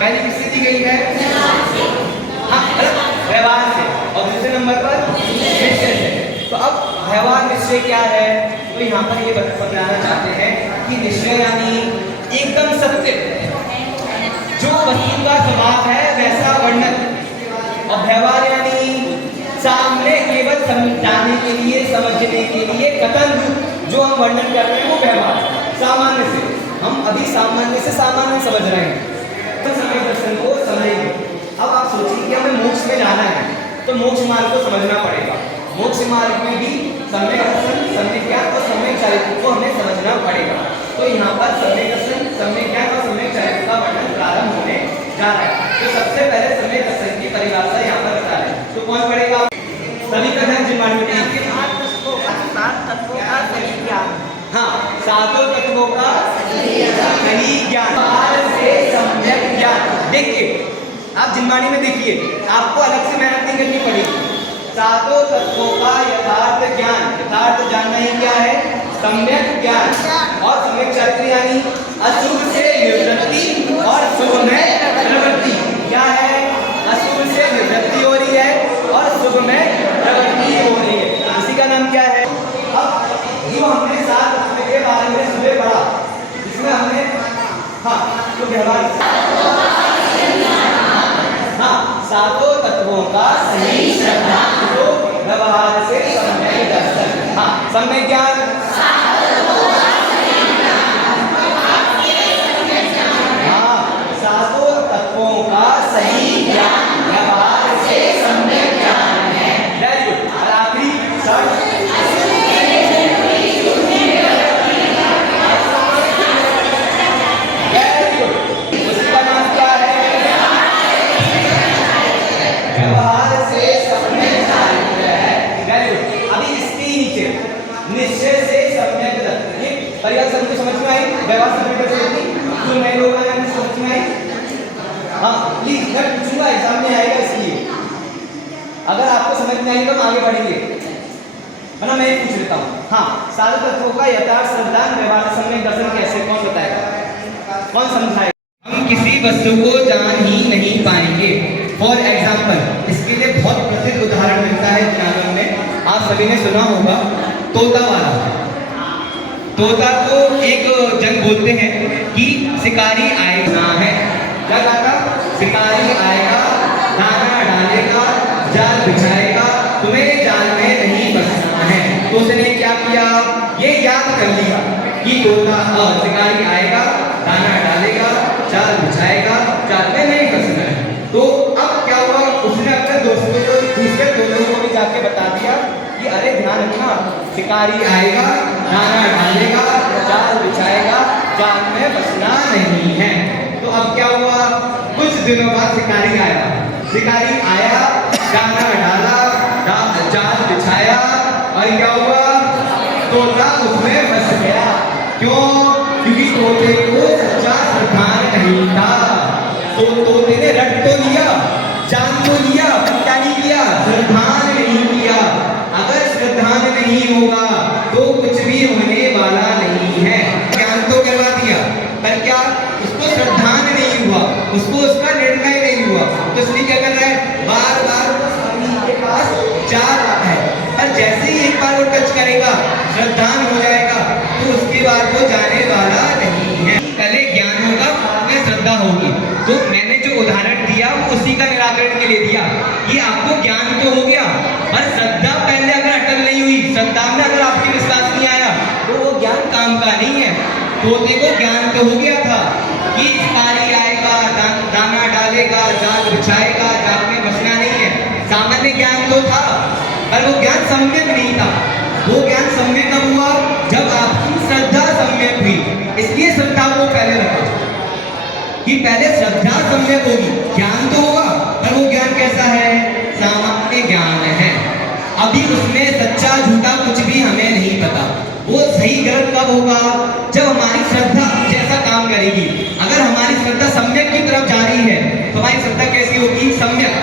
पहले किससे दी गई है? हाँ, व्यवहार से। और दूसरे नंबर पर निश्चय से। तो अब व्यवहार निश्चय क्या है? तो यहाँ पर ये बताना चाहते हैं कि निश्चय यानी एकदम सत्य, जो वस्तु का स्वभाव है वैसा वर्णन। और व्यवहार यानी सामने केवल समझाने के लिए, समझने के लिए कथन रूप जो हम वर्णन कर रहे हैं वो व्यवहार। सामान्य से हम अभी सामान्य से सामान्य समझ रहे हैं, तो समय दर्शन को समझेंगे। अब आप सोचिए कि हमें मोक्ष में जाना है, तो मोक्ष मार्ग को समझना पड़ेगा। मोक्ष मार्ग में भी सम्यक दर्शन, सम्यक ज्ञान और सम्यक चरित्र को हमें समझना पड़ेगा। तो यहाँ पर सम्यक दर्शन, सम्यक ज्ञान और सम्यक चरित्र का वर्णन प्रारंभ होने जा रहा है। तो सबसे पहले सम्यक दर्शन की परिभाषा यहाँ पर बता रहे हैं। तो कौन पढ़ेगा? सभी का ध्यान जिम्मानी में दीजिए। हाँ, सातों तत्वों का सही ज्ञान से सम्यक ज्ञान। देखिए, आप जिम्मानी में देखिए, आपको अलग से मेहनत नहीं करनी पड़ेगी। सातों तत्वों का यथार्थ ज्ञान, यथार्थ जानना ही क्या है? सम्यक ज्ञान। और सम्यक चरित्र यानी अशुभ से निवृत्ति और शुभ में प्रवृत्ति। क्या है? अशुभ से निवृत्ति हो रही है और शुभ में प्रवृत्ति हो रही है, इसी का नाम क्या है? अब जो हमने सात तत्व के बारे में सुबह पढ़ा, जिसमें हमने तो व्यवहार, सातों तत्वों का सही सिद्धांत को व्यवहार से सम्यक दर्शन। सम्यक ज्ञान, सातों तत्वों का सही ज्ञान व्यवहार से सम्यक ज्ञान है। Very good. और आखिरी शब्द निश्चय से सम्यक दर्शन। ये परिभाषा सबको समझ में आई? व्यवहार सम्यक दर्शन जो नए लोग आए हैं समझ में आई? हाँ प्लीज, मैं पूछूंगा, एग्जाम में आएगा, इसलिए अगर आपको समझ में आएगा तो आगे बढ़ेंगे, वरना मैं पूछ लेता हूँ। हाँ, सारे तत्वों का यथार्थ सिद्धांत व्यवहार सम्यक दर्शन कैसे, कौन बताएगा? कौन समझाएगा? हम किसी वस्तु को जान ही नहीं पाएंगे। फॉर एग्जाम्पल, इसके लिए बहुत प्रसिद्ध उदाहरण मिलता है ज्ञान में। आप सभी ने सुना होगा तोता वाला। तोता को एक जन बोलते हैं कि शिकारी आएगा है, क्या कहा? शिकारी आएगा, दाना डालेगा, जाल बिछाएगा, तुम्हें जाल में नहीं फंसना है। तो उसने क्या किया? ये याद कर लिया कि तोता शिकारी आएगा, दाना डालेगा, जाल बिछाएगा, जाल में नहीं फंसना है। तो अब क्या हुआ? उसने अपने दोस्तों को, दूसरे दोस्तों को भी जाके बता दिया कि अरे ध्यान रखना, शिकारी आएगा, दाना डालेगा, जाल बिछाएगा, जाल में फंसना नहीं है। तो अब क्या हुआ? कुछ दिनों बाद शिकारी आया, शिकारी आया, दाना डाला, जाल बिछाया, और क्या हुआ? तोता उसमें फंस गया। क्यों? क्योंकि तोते को सच्चा श्रद्धान नहीं था। तो तोते ने रट तो लिया, जान तो लिया, क्या नहीं किया? श्रद्धान नहीं किया। अगर श्रद्धान नहीं होगा तो कुछ भी होने वाला नहीं है। ज्ञान तो करवा दिया, पर क्या उसको श्रद्धान नहीं हुआ, उसको उसका निर्णय नहीं हुआ। तो इसलिए क्या कर रहा है? बार बार स्वामी के पास जा रहा है, पर जैसे ही एक बार वो टच करेगा, श्रद्धान हो जाएगा, तो उसके बाद वो जाने वाला नहीं है। पहले ज्ञान होगा, फिर श्रद्धा होगी। तो मैंने जो उदाहरण दिया वो उसी का निराकरण के लिए दिया कि आपको ज्ञान तो हो गया, पर श्रद्धा पहले अगर अटल नहीं हुई, श्रद्धा में अगर आपके विश्वास नहीं आया, तो वो ज्ञान काम का नहीं है। तोते को ज्ञान तो हो गया था कि शिकारी आएगा, दाना डालेगा, जाल बिछाएगा, जाल में फंसना नहीं है। सामान्य ज्ञान तो था, पर वो ज्ञान सम्यक नहीं था। वो ज्ञान सम्यक कब हुआ? जब आपकी श्रद्धा सम्यक हुई। इसलिए श्रद्धा को पहले रखा कि पहले श्रद्धा सम्यक होगी, ज्ञान तो होगा, पर वो ज्ञान कैसा है? सामान्य ज्ञान है। अभी उसमें सच्चा झूठा कुछ भी हमें नहीं पता। वो सही गलत कब होगा? जब हमारी श्रद्धा जैसा काम करेगी। अगर हमारी श्रद्धा सम्यक की तरफ जा रही है तो हमारी श्रद्धा कैसी होगी? सम्यक।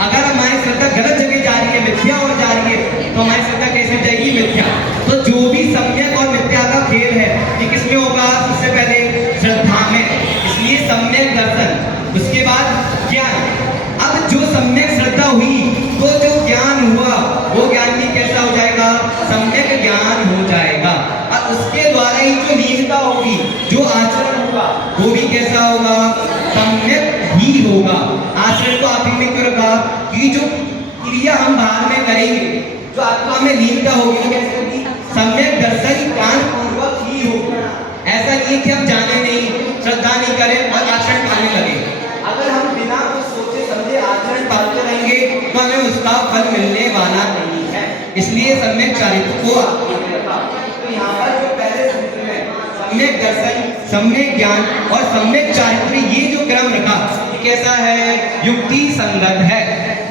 अगर हमारी श्रद्धा गलत जगह जा रही है, मिथ्या और जा रही है, तो हमारी श्रद्धा कैसे जाएगी? मिथ्या। तो जो भी सम्यक और मिथ्या का खेल है, ये किसमें होगा? सबसे पहले श्रद्धा में। इसलिए सम्यक दर्शन ही होगा। आचरण को आप ही क्यों रखा कि जो क्रिया हम बाद में करेंगे, जो आत्मा में लीनता होगी, वो कैसे होगी? सम्यक दर्शन ज्ञान पूर्वक ही होगा। ऐसा नहीं कि हम जाने नहीं, श्रद्धा नहीं करें और आचरण पाने लगे। अगर हम बिना कुछ सोचे समझे आचरण पालते रहेंगे तो हमें उसका फल मिलने वाला नहीं है। इसलिए सम्यक चारित्र को आपने रखा। तो यहाँ पर जो पहले सूत्र में सम्यक दर्शन, सम्यक ज्ञान और सम्यक चारित्र, ये जो क्रम रखा ये कैसा है? युक्ति संगत है।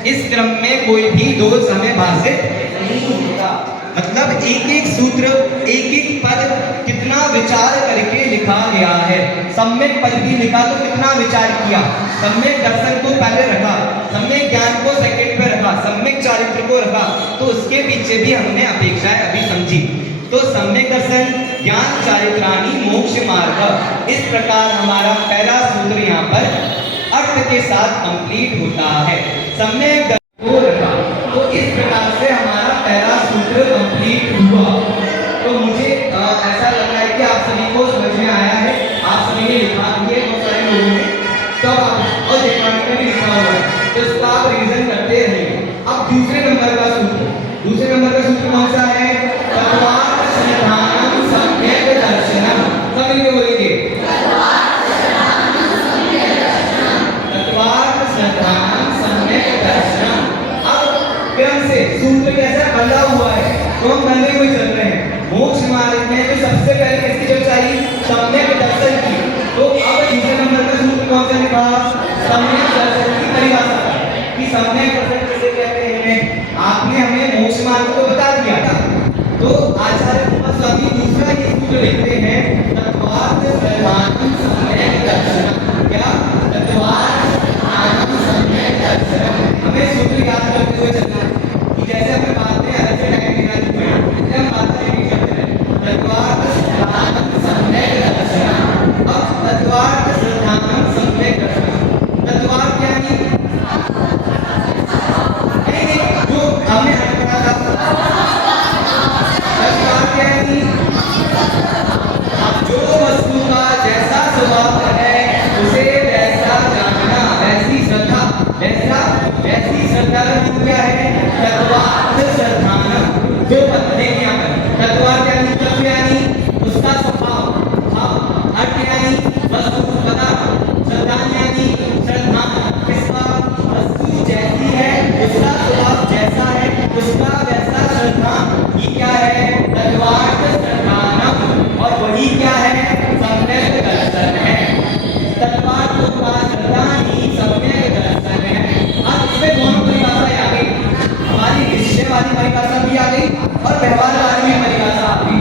इस क्रम में कोई भी दोष हमें भाषित नहीं होता। मतलब एक एक सूत्र, एक एक पद कितना विचार करके लिखा गया है। सम्यक पद भी लिखा तो कितना विचार किया। सम्यक दर्शन को पहले रखा, सम्यक ज्ञान को सेकंड पे रखा, सम्यक चारित्र को रखा, तो उसके पीछे भी हमने अपेक्षाएं अभी समझी। तो सम्यक दर्शन ज्ञान चारित्राणि मोक्ष मार्ग, इस प्रकार हमारा पहला सूत्र यहाँ पर अर्थ के साथ कंप्लीट होता है। सम्यक दर्शन को रखा, तो इस प्रकार से हमारा पहला सूत्र कंप्लीट हुआ। तो मुझे ऐसा लग रहा है कि आप सभी को समझ में आया है। आप सभी ने लिखा भी है बहुत सारे लोगों ने, तब आप और देखने में भी लिखा हुआ है, तो इसका आप रिवीजन करते रहिए। अब दूसरे नंबर का सूत्र, दूसरे नंबर का सूत्र कौन सा है? तत्वार्थ श्रद्धानम सम्यक दर्शनम। सब मिलके बोलेंगे, तत्वार्थ श्रद्धानम सम्यक दर्शनम। अब क्रम से सूत्र कैसा बंधा हुआ है, तो हम बंधे हुए चल रहे हैं। मोक्ष मार्ग में तो सबसे पहले किसकी चर्चा आई? सम्यक दर्शन की। तो अब दूसरे नंबर का सूत्र कौन सा लिखा? सम्यक दर्शन की परिभाषा कि सम्यक दर्शन किसे कहते हैं। आपने हमें मोक्ष मार्ग को बता दिया था, तो आचार्य स्वामी दूसरा ये सूत्र लिखते हैं, तत्वार्थ श्रद्धानम सम्यक दर्शनम। क्या? तत्वार्थ श्रद्धानम सम्यक दर्शनम। हमें सूत्र याद करते हुए चलना है कि जैसे हमें बात में अलग से टाइम देना चाहिए, हम बात करेंगे तत्वार्थ श्रद्धानम सम्यक दर्शनम। अब तत्वार्थ श्रद्धानम सम्यक दर्शनम, तत्वार्थ यानी नहीं, जो हमने पढ़ा था, तत्वार्थ यानी जो वस्तु का जैसा स्वभाव है उसे वैसा जानना, वैसी श्रद्धा, वैसी श्रद्धा का क्या है? तत्वार्थ श्रद्धानम। जो पद यहाँ पर तत्वार्थ यानी तत्व यानी उसका स्वभाव, भाव, अर्थ यानी वस्तु, पदार्थ, श्रद्धा यानी श्रद्धा किसका? वस्तु जैसी है उसका स्वभाव जैसा है उसका वैसा श्रद्धा, ये क्या है? तत्वार्थ श्रद्धानम। और वही क्या है? सम्यक दर्शन है। तत्वार्थ का श्रद्धा ही सम्यक दर्शन है। अब इसमें दोनों परिभाषाएं आ गई, हमारी निश्चय वाली परिभाषा भी आ गई और व्यवहार वाली परिभाषा आ गई।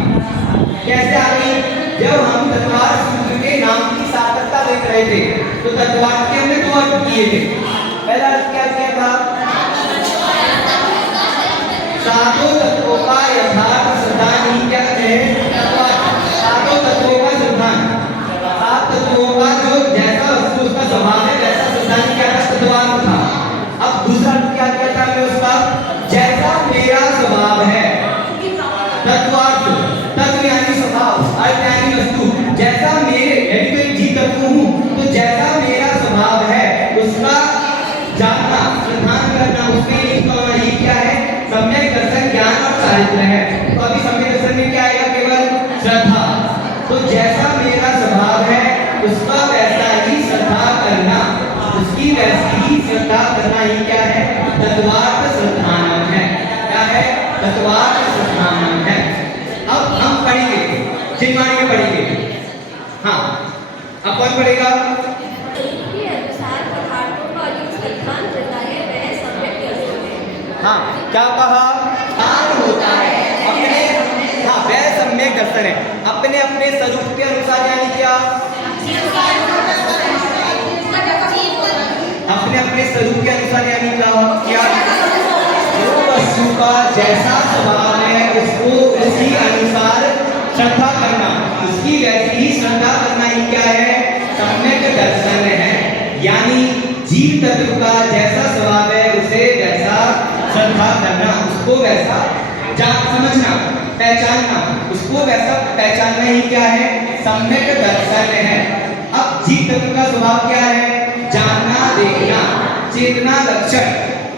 कैसे आ गई? जब हम तत्वार्थ सूत्र के नाम की सार्थकता देख रहे थे, तो तत्वार्थ के हमने दो अर्थ किए थे। पहला अर्थ क्या किया था? सातों तत्वों का यथार्थ सिद्धांत ही क्या है? तत्वार्थ। सातों तत्वों का सिद्धांत, सात तत्वों का जो जैसा वस्तु उसका स्वभाव है वैसा सिद्धांत क्या था? तत्वार्थ था। अब दूसरा अर्थ क्या किया था हमने उसका? जैसा मेरा स्वभाव है, तत्वार्थ। तत्व यानी स्वभाव, अर्थ यानी वस्तु। जैसा मेरे, यदि कोई जीव तत्व हूँ तो जैसा मेरा स्वभाव है उसका जानना, सिद्धांत करना, उसमें ये क्या है? सम्यक दर्शन ज्ञान और चारित्र है। तो अभी सम्यक दर्शन में क्या आएगा? केवल श्रद्धा। तो जैसा मेरा स्वभाव है उसका वैसा ही श्रद्धा करना, उसकी वैसी ही श्रद्धा करना, ही क्या है? तत्वार्थ श्रद्धानम है। क्या है? तत्वार्थ श्रद्धानम है। अब हम पढ़ेंगे, चिन्माणी में पढ़ेंगे। हाँ, अब कौन पढ़ेगा? हाँ, क्या कहा? ज्ञान होता है अपने, हाँ, वह सम्यक दर्शन है अपने अपने स्वरूप के अनुसार। यानी क्या? अपने अपने स्वरूप के अनुसार, यानी क्या? जो वस्तु का जैसा स्वभाव है उसको उसी अनुसार श्रद्धा करना, उसकी वैसी ही श्रद्धा करना, ही क्या है? सम्यक दर्शन है। यानी जीव तत्व का जैसा स्वभाव है उसे वैसा श्रद्धा करना, उसको वैसा समझना, पहचानना, उसको वैसा पहचानना, ही क्या है? सम्यक दर्शन है। अब जीव तत्व का स्वभाव क्या है? जानना, चेतना लक्षण।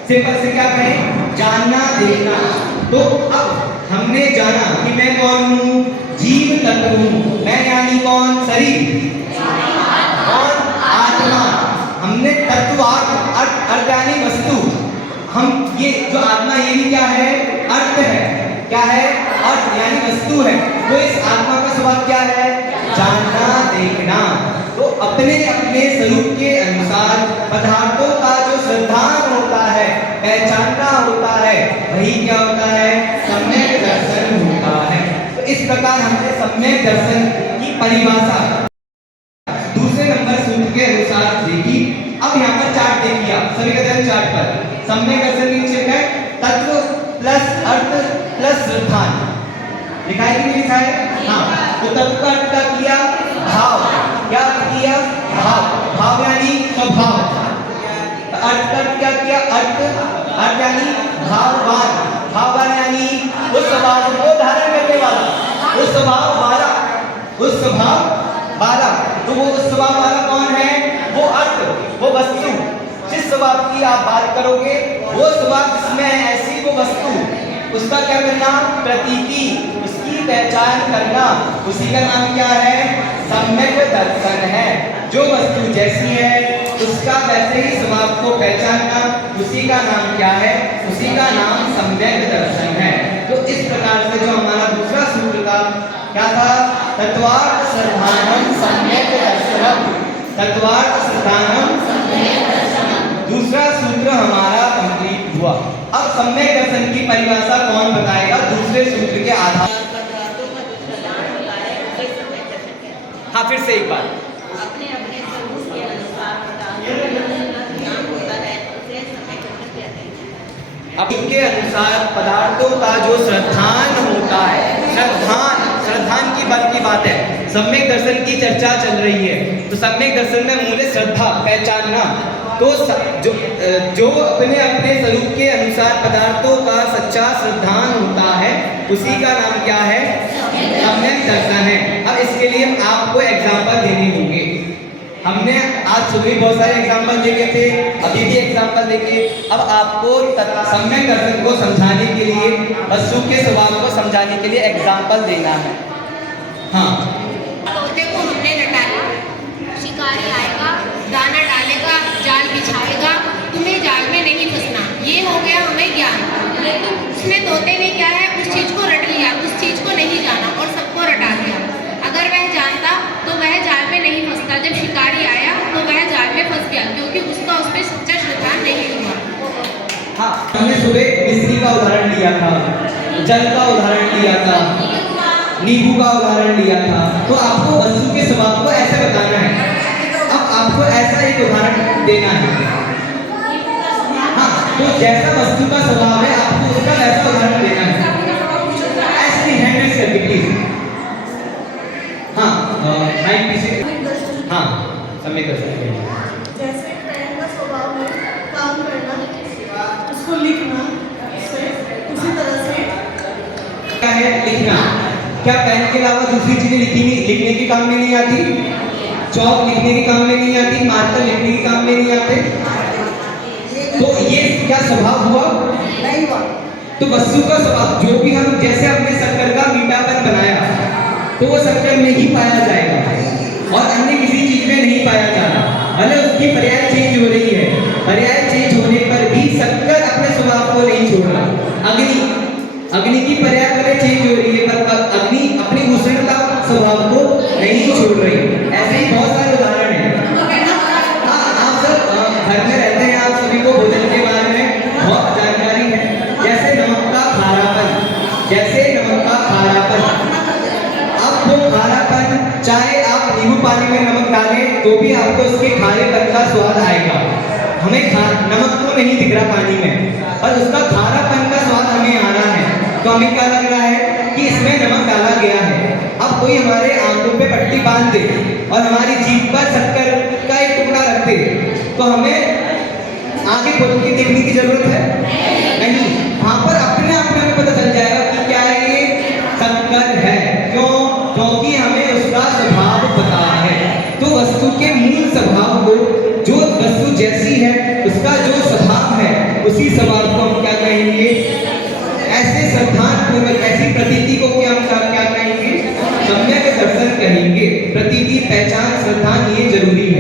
सिंपल से क्या कहें, जानना देखना। तो अब हमने जाना कि मैं कौन हूँ, जीव तत्व हूँ। मैं यानी कौन, शरीर, कौन, आत्मा। हमने तत्व अर्थ यानी वस्तु। हम ये जो आत्मा ये भी क्या है, अर्थ है। क्या है, अर्थ यानी वस्तु है। तो इस आत्मा का स्वभाव क्या है, जानना देखना। तो अपने अपने स्वरूप के अनुसार पदार्थों का जो श्रद्धान होता है, पहचानना होता है, वही क्या होता है, सम्यक दर्शन होता है। तो इस प्रकार हमने सम्यक दर्शन की परिभाषा दूसरे नंबर सूत्र के अनुसार देखी। अब यहाँ पर चार्ट देखिए आप सभी का ध्यान चार्ट पर। सम्यक दर्शन नीचे है तत्व प्लस अर्थ प्लस श्रद्धान। लिखा है कि नहीं लिखा है? हाँ। तो तत्व का अर्थ क्या किया, भाव। क्या किया, भाव। भाव यानी स्वभाव। अर्थ का क्या किया, अर्थ यानी भाववान। भाववान यानी उस स्वभाव को धारण करने वाला, उस स्वभाव वाला, उस स्वभाव वाला। तो वो उस स्वभाव वाला कौन है, वो अर्थ, वो वस्तु। जिस स्वभाव की आप बात करोगे वो स्वभाव जिसमें है ऐसी वो वस्तु, उसका क्या करना, प्रतीति, उसकी पहचान करना, उसी का नाम क्या है, सम्यक दर्शन है। जो वस्तु जैसी है उसका वैसे ही स्वभाव को पहचानना, उसी का नाम क्या है, उसी का नाम सम्यक दर्शन है। तो इस प्रकार से जो हमारा दूसरा सूत्र था क्या था, तत्वार्थ श्रद्धानम सम्यक दर्शनम। तत्वार्थ श्रद्धानम सम्यक दर्शनम दूसरा सूत्र हमारा कंप्लीट हुआ। अब सम्यक दर्शन की परिभाषा कौन बताएगा दूसरे सूत्र के आधार। हाँ फिर से एक बार, अपने अपने स्वरूप के अनुसार ज्ञान होता है, उसे सम्यक दर्शन कहते हैं। अब इनके अनुसार पदार्थों का जो श्रद्धान होता है, श्रद्धान की बात है। सम्यक दर्शन की चर्चा चल रही है, तो सम्यक दर्शन में मूल श्रद्धा, पहचानना। तो जो अपने अपने स्वरूप के अनुसार पदार्थों का सच्चा श्रद्धान होता है, उसी का नाम क्या है, सम्यक दर्शन है। अब इसके लिए आपको एग्जाम्पल देने होंगे। हमने आज सुबह बहुत सारे एग्जाम्पल देखे थे, अभी भी एग्जाम्पल देखे। अब आपको सम्यक दर्शन को समझाने के लिए, वस्तु के स्वभाव को समझाने के लिए एग्जाम्पल देना है। हाँ, तोते को हमने रटाया, शिकारी आएगा, दाना डालेगा, जाल बिछाएगा, तुम्हें जाल में नहीं फंसना, ये हो गया हमें ज्ञान। लेकिन उसमें तोते ने क्या है, उस चीज को रट लिया, उस चीज को नहीं जाना और सबको रटा दिया। अगर वह जानता तो वह जाल में नहीं फंसता। जब शिकारी आया तो वह जाल में फंस गया, क्योंकि उसका उस पर सच्चा श्रद्धा नहीं हुआ। हाँ, हमने सुबह मिस्री का उदाहरण लिया था, जल का उदाहरण लिया था, नींबू का उदाहरण लिया था। तो आपको वस्तु के स्वभाव को ऐसे बताना है। अब आपको ऐसा एक उदाहरण देना है। हाँ, तो जैसा वस्तु का स्वभाव है आपको उसका वैसा उदाहरण देना है। ऐसे हैंड रेज करके प्लीज। हाँ, माइक पीछे। हाँ, सम्यक दर्शन। जैसे पेन का स्वभाव है काम करना, उसको लिखना, उसी तरह से क्या है, लिखना। क्या पेन के अलावा दूसरी चीजें लिखने के काम में नहीं आती? चौक लिखने के काम में नहीं आती, मार्कर लिखने के काम में नहीं आते। तो ये क्या स्वभाव हुआ, नहीं हुआ। तो वस्तु का स्वभाव जो भी हम, जैसे हमने शक्कर का मीठापन बनाया तो वो शक्कर में ही पाया जाएगा और अन्य किसी चीज में नहीं पाया जाना। भले उसकी पर्याय चेंज हो रही है, पर्याय चेंज होने पर भी शक्कर अपने स्वभाव को नहीं छोड़ रहा। अग्नि की पर्याय भले चेंज हो रही है पर अग्नि अपनी उष्णता स्वभाव को नहीं छोड़ रही। ऐसे ही बहुत सारे उदाहरण हैं। हाँ, आप सब घर में रहते हैं, आप सभी को भोजन के बारे में बहुत जानकारी है। जैसे नमक का खारापन, अब वो खारापन, चाहे आप नींबू पानी में नमक डालें तो भी आपको उसके खारेपन का स्वाद आएगा। हमें नमक तो नहीं दिख रहा पानी में, पर उसका खारापन का स्वाद हमें आना है। तो हमें क्या लग रहा है कि इसमें नमक डाला गया है। अब कोई हमारे आंखों पे पट्टी बांध दे और हमारी जीभ पर शक्कर का एक टुकड़ा रख दे, तो हमें आगे खोल के देखने की जरूरत है नहीं। वहां पर अपने आप में पता चल जाएगा कि क्या है, ये शक्कर है। क्यों? क्योंकि हमें उसका स्वभाव पता है। तो वस्तु के मूल स्वभाव को, जो वस्तु जैसी है उसका जो प्रतीति को क्या हम क्या कहेंगे? सम्यक दर्शन कहेंगे। प्रतीति, पहचान, श्रद्धा ये जरूरी है।